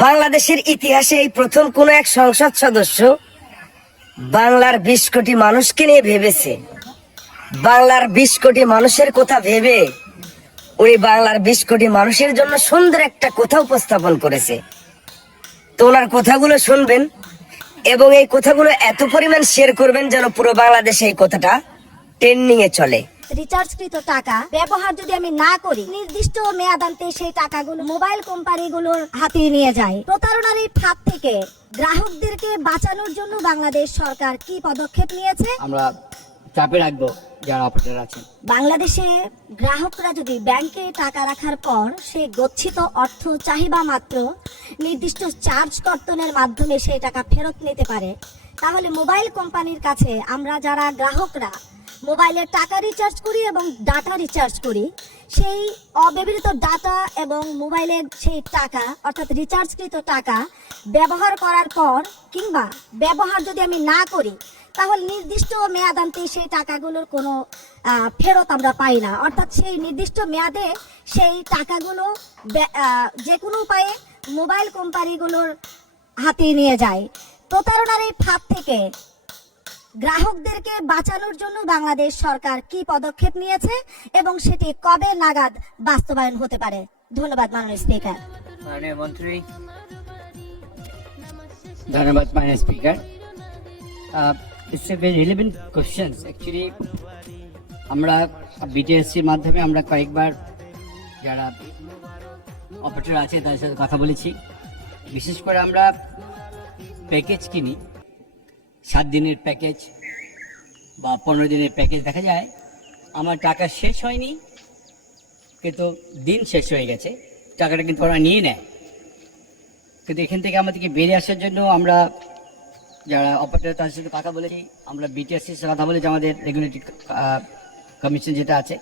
বাংলাদেশের ইতিহাসে এই প্রথম কোন এক সংসদ সদস্য বাংলার ২০ কোটি মানুষকে নিয়ে ভেবেছে। বাংলার ২০ কোটি মানুষের কথা ভেবে ওই বাংলার ২০ কোটি মানুষের জন্য সুন্দর একটা কথা উপস্থাপন করেছে। তো ওনার কথাগুলো শুনবেন এবং এই কথাগুলো এত পরিমাণ শেয়ার করবেন যেন পুরো বাংলাদেশে এই কথাটা ট্রেন্ডিং এ চলে। রিচার্জকৃত টাকা ব্যবহার যদি আমি না করি, নির্দিষ্ট মেয়াদান্তে সেই টাকাগুলো মোবাইল কোম্পানিগুলোর হাতে নিয়ে যায়। প্রতারণার এই ফাঁদ থেকে গ্রাহকদেরকে বাঁচানোর জন্য বাংলাদেশ সরকার কি পদক্ষেপ নিয়েছে? আমরা চাপে রাখবো যারা অপারেটর আছেন। বাংলাদেশে গ্রাহকরা যদি ব্যাংকে টাকা রাখার পর সেই গচ্ছিত অর্থ চাহিদা মাত্র নির্দিষ্ট চার্জ কর্তনের মাধ্যমে সেই টাকা ফেরত নিতে পারে, তাহলে মোবাইল কোম্পানির কাছে আমরা যারা গ্রাহকরা মোবাইলে টাকা রিচার্জ করি এবং ডাটা রিচার্জ করি, সেই অব্যবহৃত ডাটা এবং মোবাইলের সেই টাকা অর্থাৎ রিচার্জকৃত টাকা ব্যবহার করার পর কিংবা ব্যবহার যদি আমি না করি, তাহলে নির্দিষ্ট মেয়াদান্তে সেই টাকাগুলোর কোনো ফেরত আমরা পাই না। অর্থাৎ সেই নির্দিষ্ট মেয়াদে সেই টাকাগুলো যে কোনো উপায়ে মোবাইল কোম্পানিগুলোর হাতে নিয়ে যায়। প্রতারণার এই ফাঁদ থেকে গ্রাহকদেরকে বাঁচানোর জন্য বাংলাদেশ সরকার কি পদক্ষেপ নিয়েছে এবং সেটি কবে নাগাদ বাস্তবায়ন হতে পারে? ধন্যবাদ মাননীয় স্পিকার। মাননীয় মন্ত্রী, ধন্যবাদ মাননীয় speaker. It's a very relevant questions. Actually আমরা বিটিএসসির মাধ্যমে আমরা কয়েকবার যারা অপারেটর আছে তাদের সাথে কথা বলেছি। বিশেষ করে আমরা প্যাকেজ কিনি, 7 দিনের প্যাকেজ বা 15 দিনের প্যাকেজ। দেখা যায় আমার টাকা শেষ হয়নি কিন্তু দিন শেষ হয়ে গেছে, টাকাটা কিন্তু ওরা নিয়ে নেয়। কিন্তু এখান থেকে আমাদেরকে বেরিয়ে আসার জন্য আমরা যারা অপারেটর তাদের সাথে কথা বলেছি, আমরা বিটিআরসির সাথে কথা বলেছি, আমাদের রেগুলেটরি কমিশন যেটা আছে।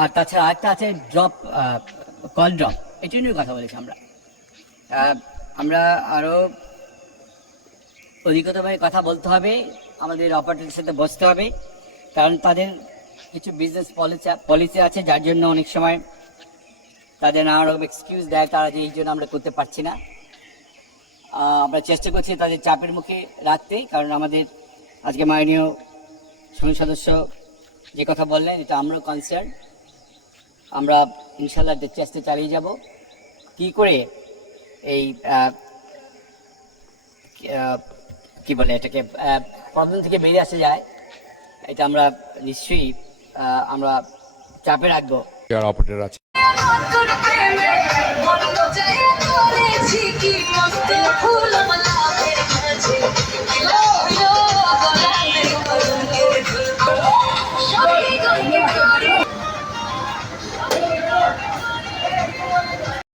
আর তাছাড়া আরেকটা আছে ড্রপ, কল ড্রপ, এটা নিয়েও কথা বলেছি আমরা। আমরা আরও অধিকতভাবে কথা বলতে হবে, আমাদের অপারেটরের সাথে বসতে হবে, কারণ তাদের কিছু বিজনেস পলিসি আছে যার জন্য অনেক সময় তাদের নানা রকম এক্সকিউজ দেয়, তারা যে এই জন্য আমরা করতে পারছি না। আমরা চেষ্টা করছি তাদের চাপের মুখে রাখতে, কারণ আমাদের আজকে মাননীয় সংসদ সদস্য যে কথা বললেন এটা আমরাও কনসার্ন। আমরা ইনশাল্লাহ চেষ্টা চালিয়ে যাব কি করে এই কি বলে এটাকে প্রবলেম থেকে বেরিয়ে আসা যায়। এটা আমরা নিশ্চয়ই আমরা চাপে রাখবো যারা অপারেটর আছে। কি